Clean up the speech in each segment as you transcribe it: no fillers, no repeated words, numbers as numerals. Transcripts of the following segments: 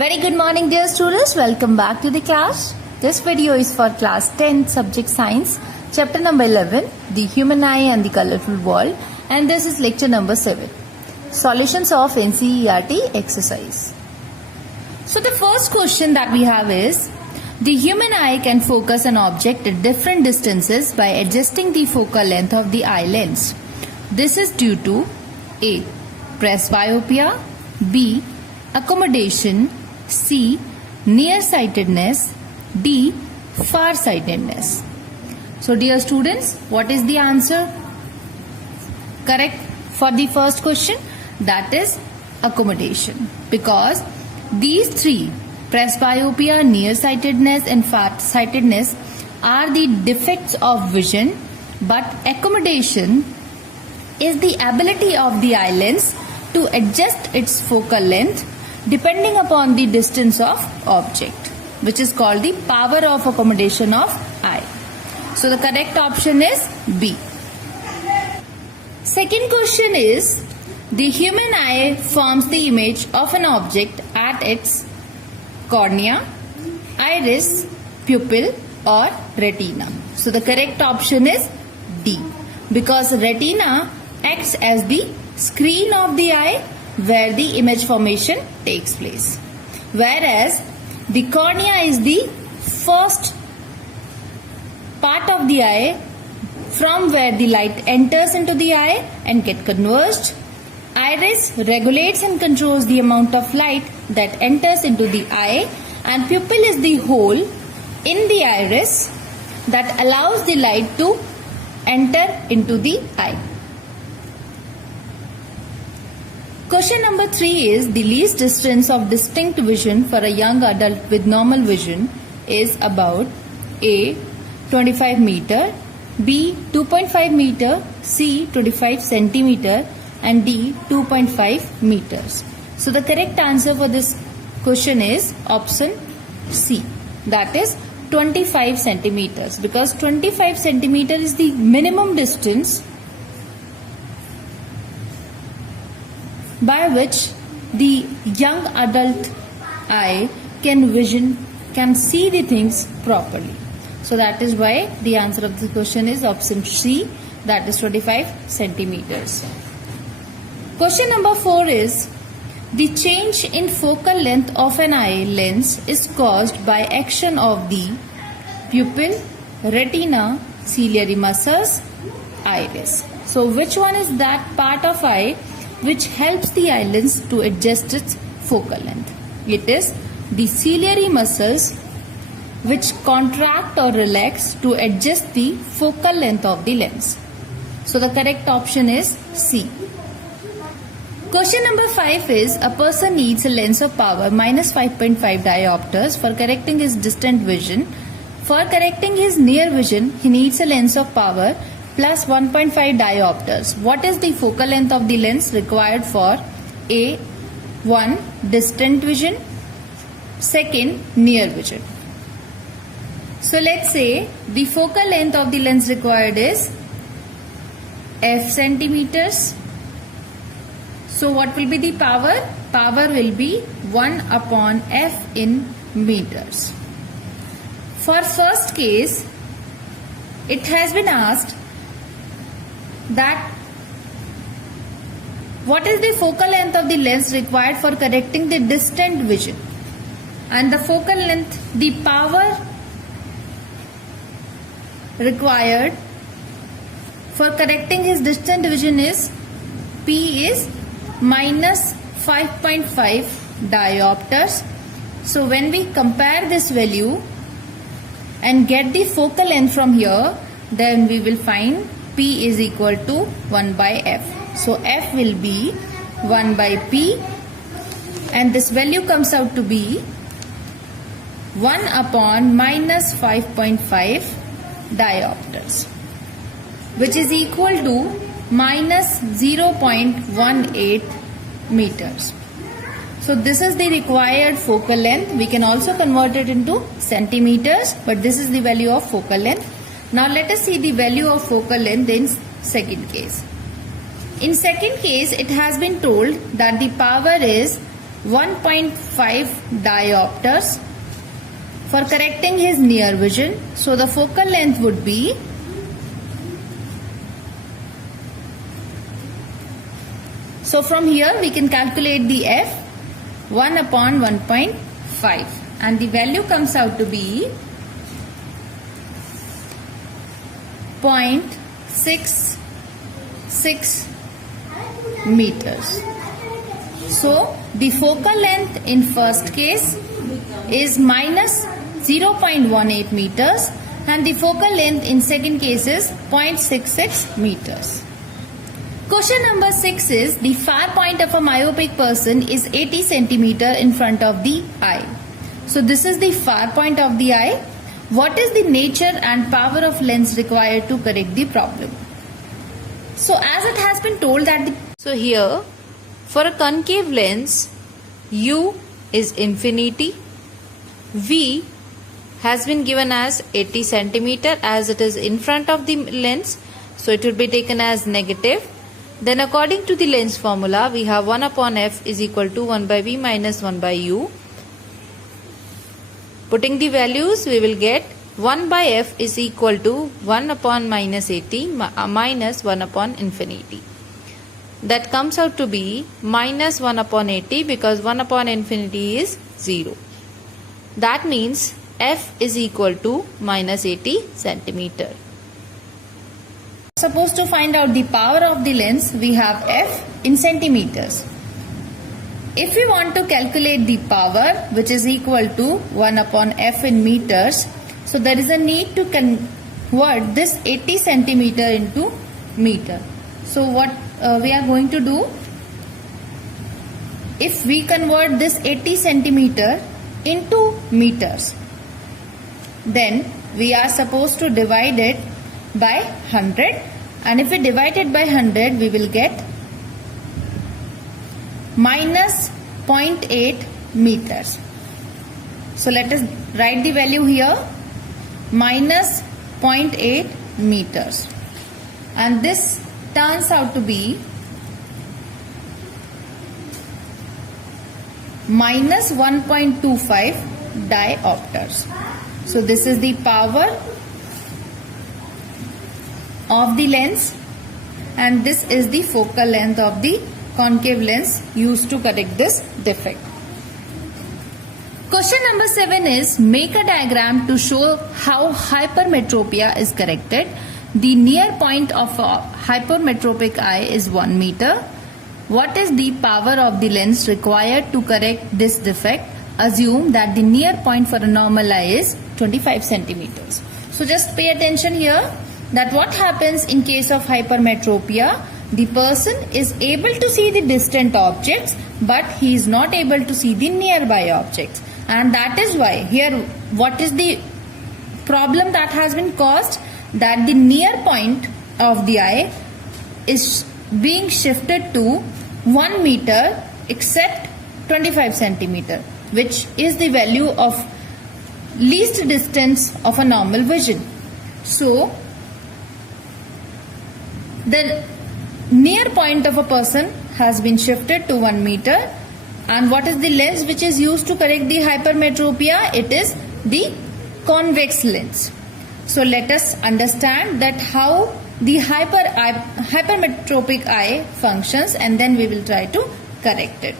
Very good morning, dear students. Welcome back to the class. This video is for class 10 subject science, chapter number 11, the human eye and the colorful world, and this is lecture number 7, solutions of NCERT exercise. So the first question that we have is, the human eye can focus an object at different distances by adjusting the focal length of the eye lens. This is due to A. Presbyopia, B. Accommodation, C. Nearsightedness, D. Farsightedness. So dear students, what is the answer? Correct for the first question, that is accommodation, because these three, presbyopia, nearsightedness and farsightedness, are the defects of vision, but accommodation is the ability of the eye lens to adjust its focal length depending upon the distance of object, which is called the power of accommodation of eye. So the correct option is B. Second question is, the human eye forms the image of an object at its cornea, iris, pupil or retina. So the correct option is D, because retina acts as the screen of the eye where the image formation takes place, whereas the cornea is the first part of the eye from where the light enters into the eye and get converged. Iris regulates and controls the amount of light that enters into the eye, and pupil is the hole in the iris that allows the light to enter into the eye. Question number 3 is, the least distance of distinct vision for a young adult with normal vision is about A. 25 meter, B. 2.5 meter, C. 25 centimeter and D. 2.5 meters. So the correct answer for this question is option C, that is 25 centimeters, because 25 centimeter is the minimum distance by which the young adult eye can see the things properly. So that is why the answer of the question is option C, that is 25 centimeters. Question number 4 is, the change in focal length of an eye lens is caused by action of the pupil, retina, ciliary muscles, iris. So which one is that part of eye which helps the eye lens to adjust its focal length? It is the ciliary muscles, which contract or relax to adjust the focal length of the lens. So the correct option is C. Question number 5 is, a person needs a lens of power minus 5.5 diopters for correcting his distant vision. For correcting his near vision, he needs a lens of power plus 1.5 diopters. What is the focal length of the lens required for A. 1. Distant vision, second near vision? So let's say the focal length of the lens required is f centimeters. So what will be the power? Power will be 1 upon f in meters. For first case, it has been asked that what is the focal length of the lens required for correcting the distant vision, and the focal length, the power required for correcting his distant vision is P is minus 5.5 diopters. So when we compare this value and get the focal length from here, then we will find P is equal to 1 by F. So F will be 1 by P, and this value comes out to be 1 upon minus 5.5 diopters, which is equal to minus 0.18 meters. So this is the required focal length. We can also convert it into centimeters, but this is the value of focal length. Now let us see the value of focal length in second case. In second case, it has been told that the power is 1.5 diopters for correcting his near vision. So the focal length would be so from here we can calculate the f 1 upon 1.5 and the value comes out to be 0.66 meters. So the focal length in first case is minus 0.18 meters and the focal length in second case is 0.66 meters. Question number 6 is the far point of a myopic person is 80 centimeter in front of the eye. So this is the far point of the eye. What is the nature and power of lens required to correct the problem? So as it has been told that so here for a concave lens U is infinity, V has been given as 80 centimeter as it is in front of the lens, so it will be taken as negative. Then according to the lens formula we have 1 upon f is equal to 1 by v minus 1 by u. Putting the values we will get 1 by f is equal to 1 upon minus 80 minus 1 upon infinity. That comes out to be minus 1 upon 80 because 1 upon infinity is 0. That means f is equal to minus 80 centimeter. Supposed to find out the power of the lens, we have f in centimeters. If we want to calculate the power, which is equal to 1 upon f in meters, so there is a need to convert this 80 centimeter into meter. So what we are going to do, if we convert this 80 centimeter into meters, then we are supposed to divide it by 100, and if we divide it by 100 we will get minus 0.8 meters. So let us write the value here, minus 0.8 meters, and this turns out to be minus 1.25 diopters. So this is the power of the lens and this is the focal length of the concave lens used to correct this defect. Question number 7 is make a diagram to show how hypermetropia is corrected. The near point of a hypermetropic eye is 1 meter. What is the power of the lens required to correct this defect? Assume that the near point for a normal eye is 25 centimeters. So just pay attention here that what happens in case of hypermetropia, the person is able to see the distant objects but he is not able to see the nearby objects, and that is why here what is the problem that has been caused, that the near point of the eye is being shifted to 1 meter except 25 centimeter, which is the value of least distance of a normal vision. So the near point of a person has been shifted to 1 meter, and what is the lens which is used to correct the hypermetropia? It is the convex lens. So let us understand that how the hypermetropic eye functions, and then we will try to correct it.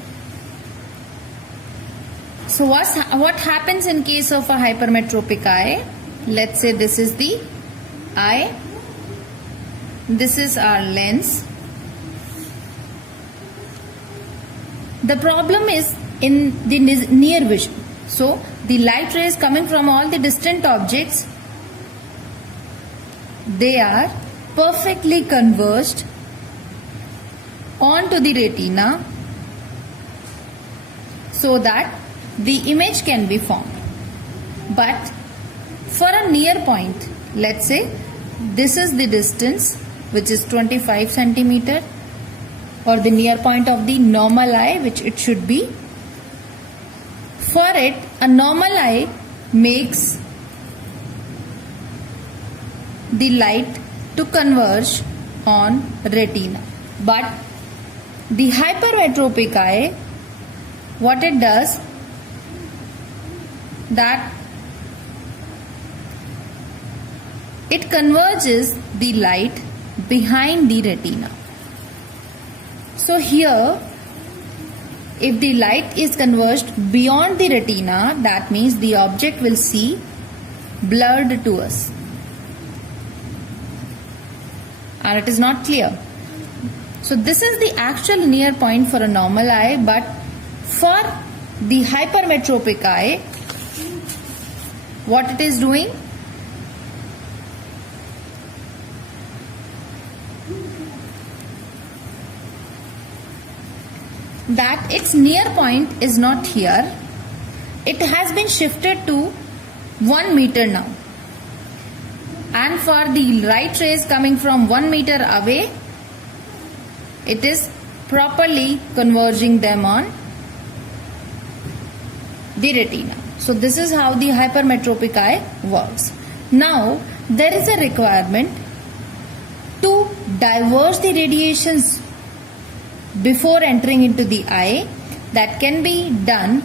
So what happens in case of a hypermetropic eye? Let's say this is the eye, this is our lens. The problem is in the near vision. So the light rays coming from all the distant objects, they are perfectly converged onto the retina so that the image can be formed. But for a near point, let's say this is the distance which is 25 centimeter, or the near point of the normal eye, which it should be. For it, a normal eye makes the light to converge on retina, but the hypermetropic eye what it does, that it converges the light behind the retina. So here, if the light is converged beyond the retina, that means the object will see blurred to us, and it is not clear. So this is the actual near point for a normal eye, but for the hypermetropic eye, what it is doing? That its near point is not here. It has been shifted to 1 meter now. And for the light rays coming from 1 meter away, it is properly converging them on the retina. So this is how the hypermetropic eye works. Now there is a requirement to diverge the radiations before entering into the eye. That can be done.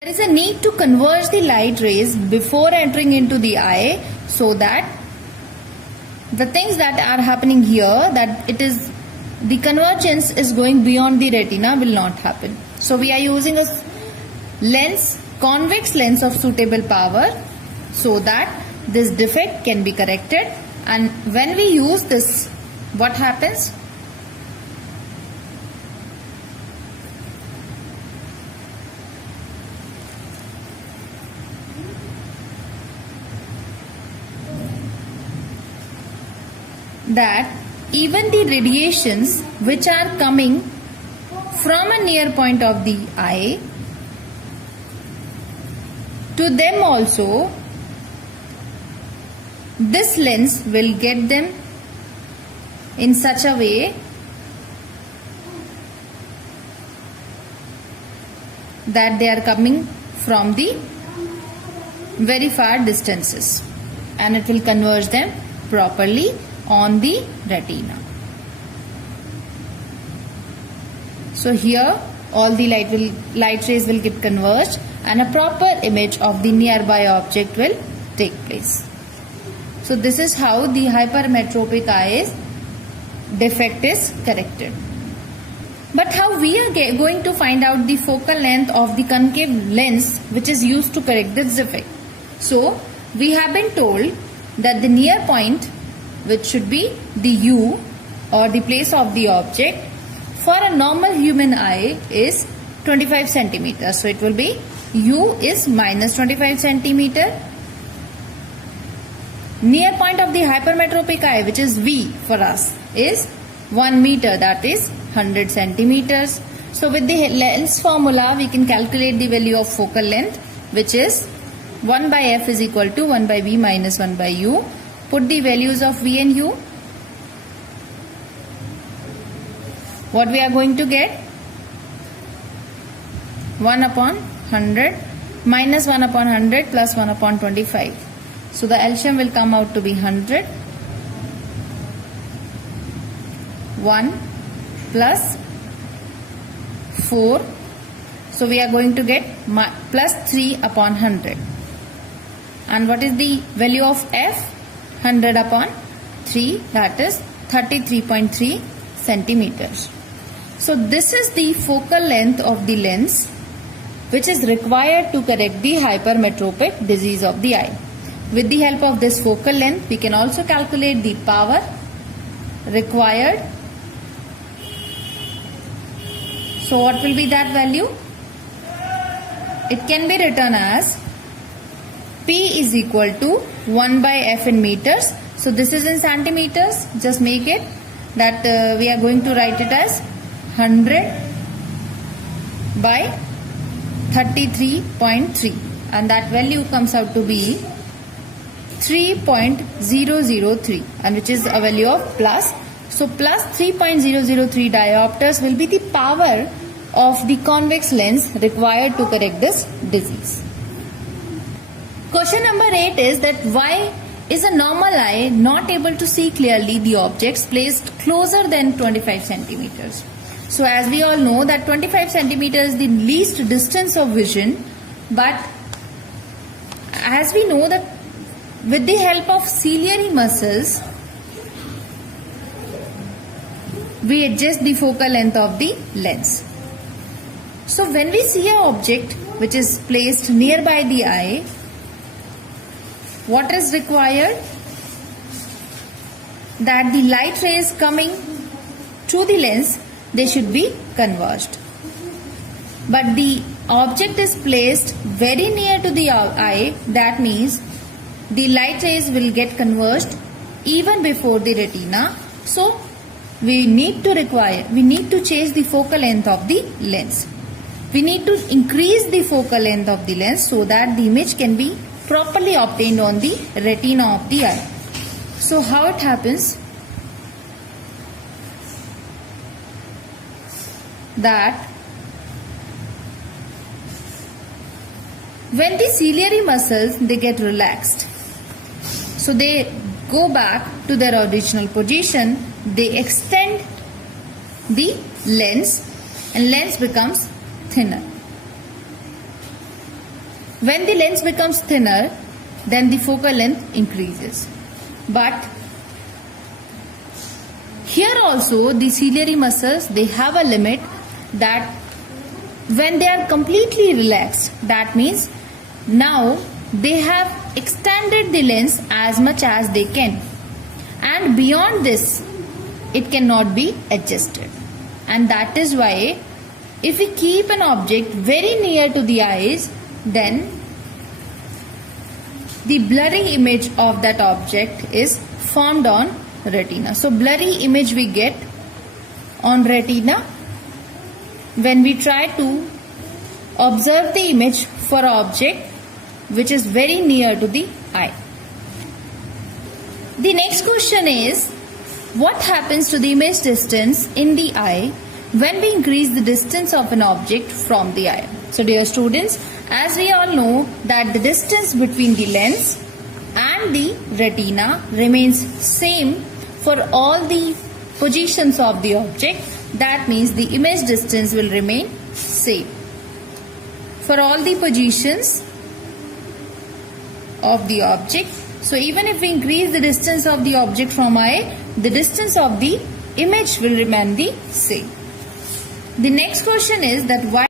There is a need to converge the light rays before entering into the eye, so that the things that are happening here, that it is the convergence is going beyond the retina, will not happen. So we are using a lens, convex lens of suitable power, so that this defect can be corrected. And when we use this, what happens? That even the radiations which are coming from a near point of the eye, to them also this lens will get them in such a way that they are coming from the very far distances, and it will converge them properly on the retina. So here all the light rays will get converged, and a proper image of the nearby object will take place. So this is how the hypermetropic eye's defect is corrected. But how we are going to find out the focal length of the concave lens which is used to correct this defect? So we have been told that the near point, which should be the U or the place of the object, for a normal human eye is 25 centimeters. So it will be U is minus 25 centimeter. Near point of the hypermetropic eye, which is V for us, is 1 meter, that is 100 centimeters. So with the lens formula, we can calculate the value of focal length, which is 1 by F is equal to 1 by V minus 1 by U. Put the values of V and U. What we are going to get? 1 upon 100 minus 1 upon 100 plus 1 upon 25. So the LCM will come out to be 100. 1 plus 4. So we are going to get plus 3 upon 100. And what is the value of F? 100 upon 3, that is 33.3 centimeters. So this is the focal length of the lens which is required to correct the hypermetropic disease of the eye. With the help of this focal length, we can also calculate the power required. So what will be that value? It can be written as P is equal to 1 by F in meters. So this is in centimeters. Just make it that we are going to write it as 100 by 33.3, and that value comes out to be 3.003, and which is a value of plus. So plus 3.003 diopters will be the power of the convex lens required to correct this disease. Question number 8 is that why is a normal eye not able to see clearly the objects placed closer than 25 centimeters? So as we all know that 25 centimeter is the least distance of vision, but as we know that with the help of ciliary muscles, we adjust the focal length of the lens. So when we see an object which is placed nearby the eye, what is required? That the light rays coming through the lens, they should be converged. But the object is placed very near to the eye, that means the light rays will get converged even before the retina. So we need to change the focal length of the lens. We need to increase the focal length of the lens so that the image can be properly obtained on the retina of the eye. So how it happens? That when the ciliary muscles, they get relaxed, so they go back to their original position, they extend the lens and lens becomes thinner. When the lens becomes thinner, then the focal length increases. But here also the ciliary muscles, they have a limit, that when they are completely relaxed, that means now they have extended the lens as much as they can, and beyond this it cannot be adjusted. And that is why if we keep an object very near to the eyes, then the blurry image of that object is formed on retina. So blurry image we get on retina when we try to observe the image for an object which is very near to the eye. The next question is, what happens to the image distance in the eye when we increase the distance of an object from the eye? So dear students, as we all know that the distance between the lens and the retina remains same for all the positions of the object. That means the image distance will remain same for all the positions of the object. So even if we increase the distance of the object from eye, the distance of the image will remain the same. The next question is that why?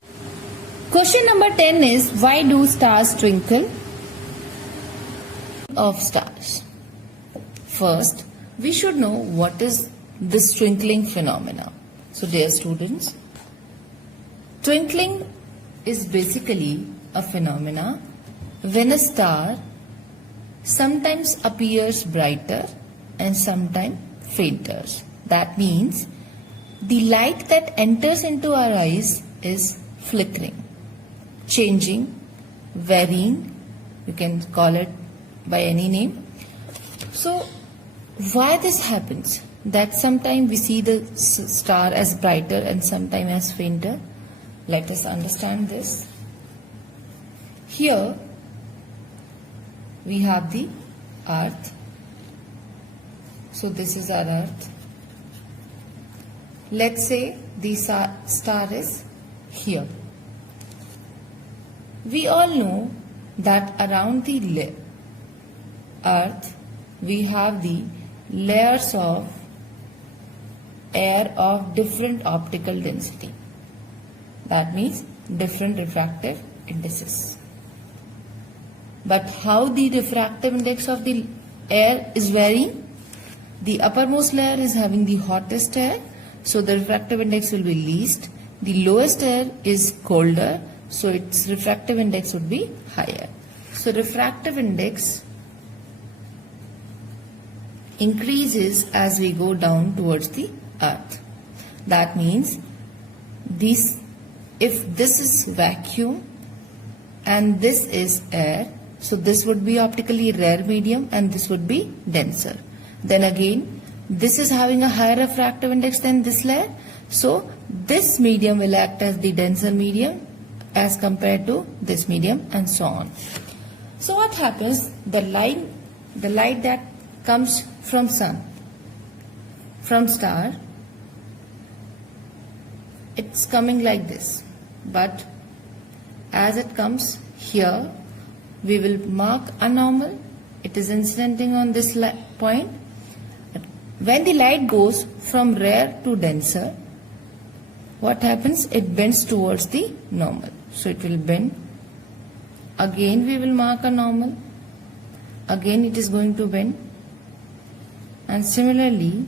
Question number 10 is, why do stars twinkle? Of stars. First, we should know what is this twinkling phenomena. So dear students, twinkling is basically a phenomena when a star sometimes appears brighter and sometimes fainter. That means the light that enters into our eyes is flickering, changing, varying, you can call it by any name. So why this happens? That sometimes we see the star as brighter and sometimes as fainter. Let us understand this. Here we have the earth. So this is our earth. Let's say the star is here. We all know that around the earth we have the layers of air of different optical density. That means different refractive indices. But how the refractive index of the air is varying? The uppermost layer is having the hottest air, so the refractive index will be least. The lowest air is colder, so its refractive index would be higher. So refractive index increases as we go down towards the earth. That means if this is vacuum and this is air, so this would be optically rare medium and this would be denser. Then again, this is having a higher refractive index than this layer, so this medium will act as the denser medium as compared to this medium, and so on. So what happens? The light that comes from sun, from star, it's coming like this, but as it comes here, we will mark a normal. It is incidenting on this point. When the light goes from rare to denser, what happens? It bends towards the normal. So it will bend. Again we will mark a normal. Again it is going to bend. And similarly,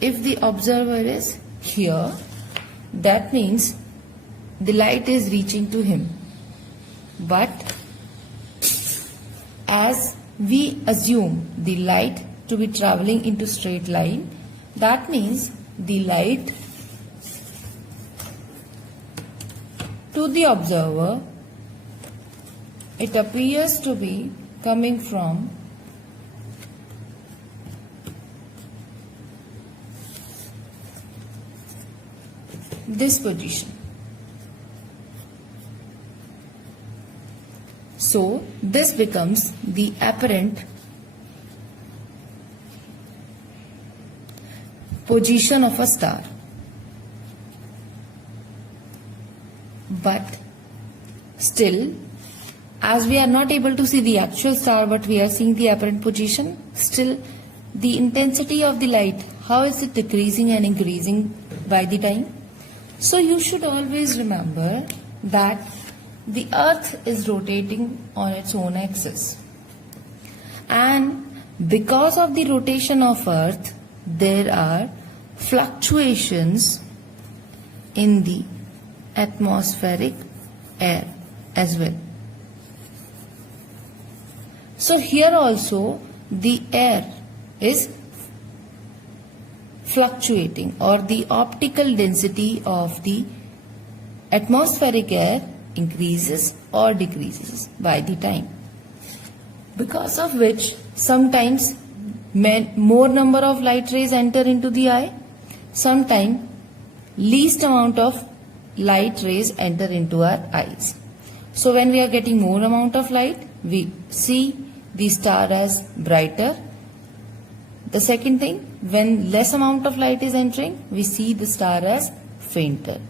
if the observer is here, that means the light is reaching to him. But as we assume the light to be traveling into straight line, that means the light to the observer, it appears to be coming from this position. So this becomes the apparent position of a star. But still, as we are not able to see the actual star, but we are seeing the apparent position, still the intensity of the light, how is it decreasing and increasing by the time? So you should always remember that the earth is rotating on its own axis. And because of the rotation of earth, there are fluctuations in the atmospheric air as well. So here also the air is fluctuating, or the optical density of the atmospheric air increases or decreases by the time, because of which sometimes more number of light rays enter into the eye, sometimes least amount of light rays enter into our eyes. So when we are getting more amount of light, we see the star as brighter. The second thing, when less amount of light is entering, we see the star as fainter.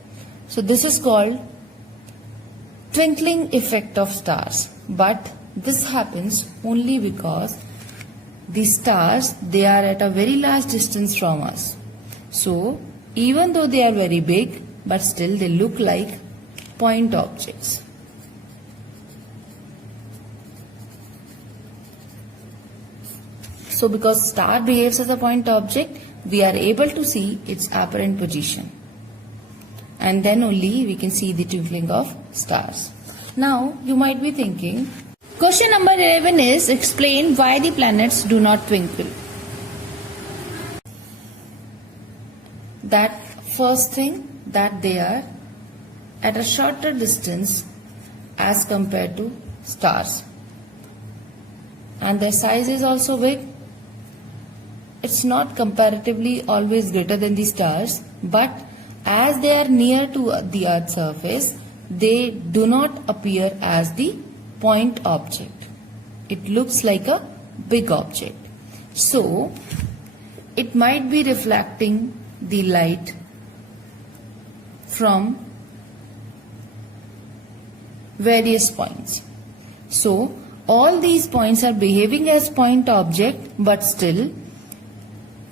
So this is called twinkling effect of stars. But this happens only because the stars, they are at a very large distance from us. So even though they are very big, but still they look like point objects. So because star behaves as a point object, we are able to see its apparent position. And then only we can see the twinkling of stars. Now you might be thinking, question number 11 is explain why the planets do not twinkle. That first thing, that they are at a shorter distance as compared to stars. And their size is also big. It's not comparatively always greater than the stars, but as they are near to the Earth's surface, they do not appear as the point object. It looks like a big object. So, it might be reflecting the light from various points. So, all these points are behaving as point object, but still,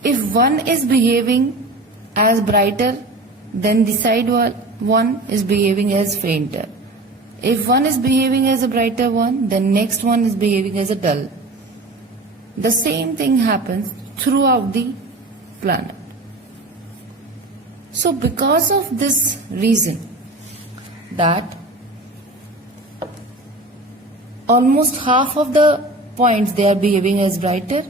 if one is behaving as brighter, then the side one is behaving as fainter. If one is behaving as a brighter one, then next one is behaving as a dull. The same thing happens throughout the planet. So because of this reason, that almost half of the points they are behaving as brighter,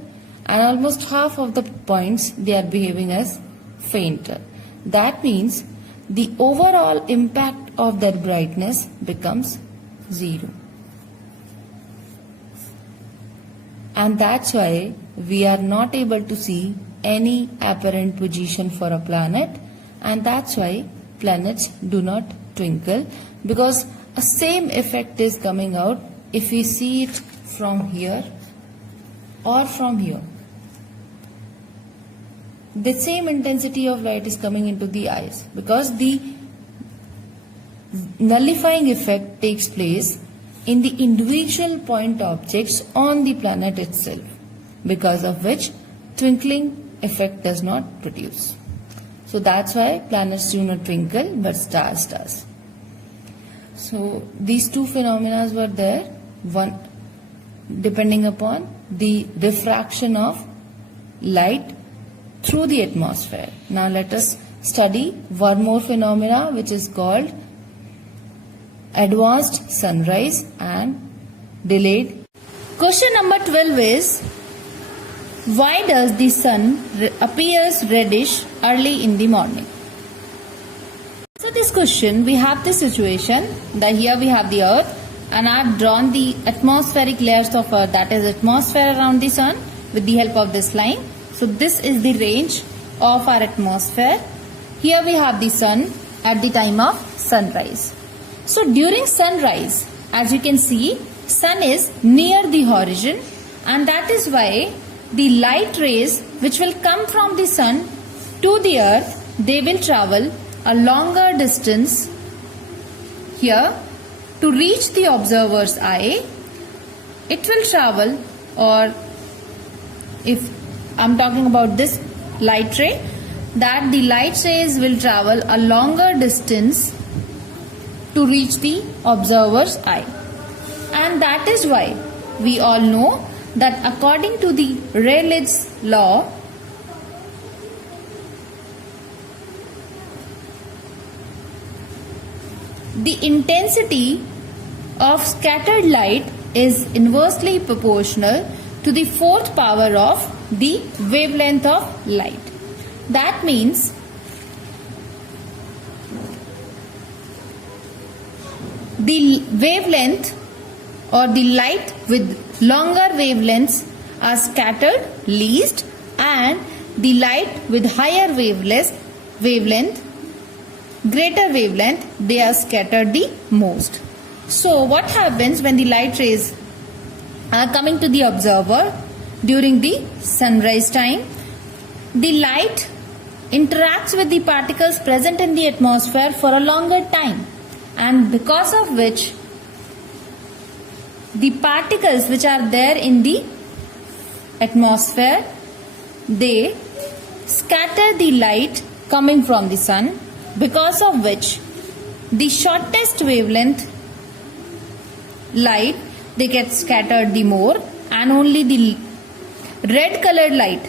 and almost half of the points they are behaving as fainter. That means the overall impact of their brightness becomes 0. And that's why we are not able to see any apparent position for a planet, and that's why planets do not twinkle, because a same effect is coming out if we see it from here or from here. the same intensity of light is coming into the eyes, because the nullifying effect takes place in the individual point objects on the planet itself, because of which twinkling effect does not produce. So that's why planets do not twinkle but stars does. So these two phenomena were there, one depending upon the diffraction of light through the atmosphere. Now let us study one more phenomena, which is called advanced sunrise and delayed. Question number 12 is, why does the sun appears reddish early in the morning? So this question, we have this situation that here we have the earth, and I have drawn the atmospheric layers of earth, that is atmosphere around the sun, with the help of this line. So this is the range of our atmosphere. Here we have the sun at the time of sunrise. So during sunrise, as you can see, sun is near the horizon, and that is why the light rays which will come from the sun to the earth, they will travel a longer distance here to reach the observer's eye. It will travel, or if I'm talking about this light ray, that the light rays will travel a longer distance to reach the observer's eye. And that is why we all know that according to the Rayleigh's law, the intensity of scattered light is inversely proportional to the fourth power of the wavelength of light. That means the wavelength or the light with longer wavelengths are scattered least, and the light with higher wavelength, greater wavelength, they are scattered the most. So what happens when the light rays are coming to the observer during the sunrise time? The light interacts with the particles present in the atmosphere for a longer time, and because of which the particles which are there in the atmosphere, they scatter the light coming from the sun, because of which the shortest wavelength light, they get scattered the more, and only the red colored light,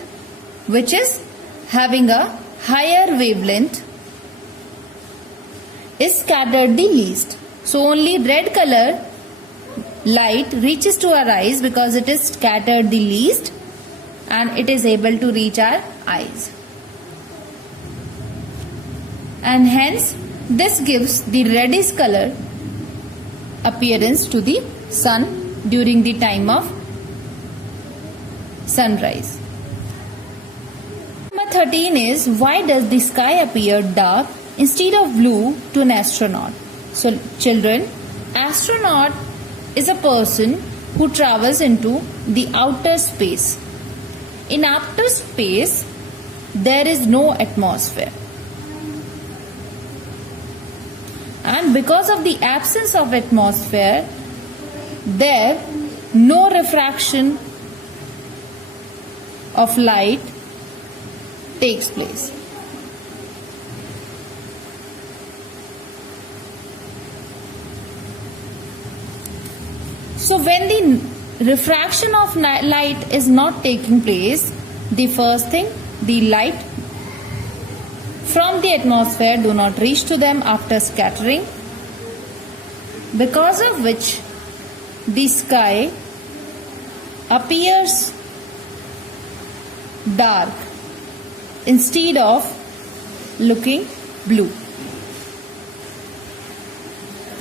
which is having a higher wavelength, is scattered the least. So only red color light reaches to our eyes because it is scattered the least, and it is able to reach our eyes. And hence this gives the reddish color appearance to the sun during the time of sunrise. Number 13 is, why does the sky appear dark instead of blue to an astronaut? So children, astronaut is a person who travels into the outer space. In outer space, there is no atmosphere. And because of the absence of atmosphere, there no refraction of light takes place. So when the refraction of light is not taking place, the first thing, the light from the atmosphere do not reach to them after scattering, because of which the sky appears dark instead of looking blue,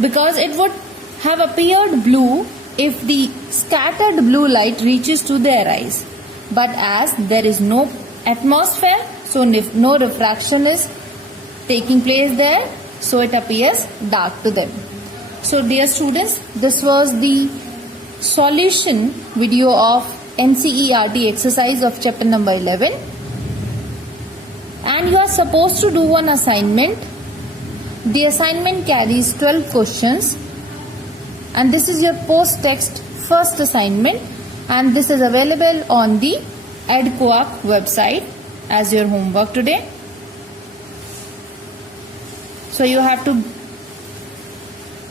because it would have appeared blue if the scattered blue light reaches to their eyes. But as there is no atmosphere, so no refraction is taking place there, so it appears dark to them. So dear students, this was the solution video of NCERT exercise of chapter number 11. and you are supposed to do one assignment. The assignment carries 12 questions, and this is your post-text first assignment, and this is available on the EdQuark website as your homework today. So you have to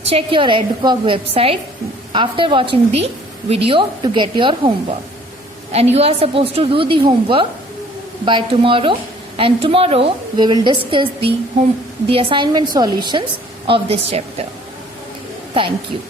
check your EdQuark website after watching the video to get your homework, and you are supposed to do the homework by tomorrow, and tomorrow we will discuss the assignment solutions of this chapter. Thank you.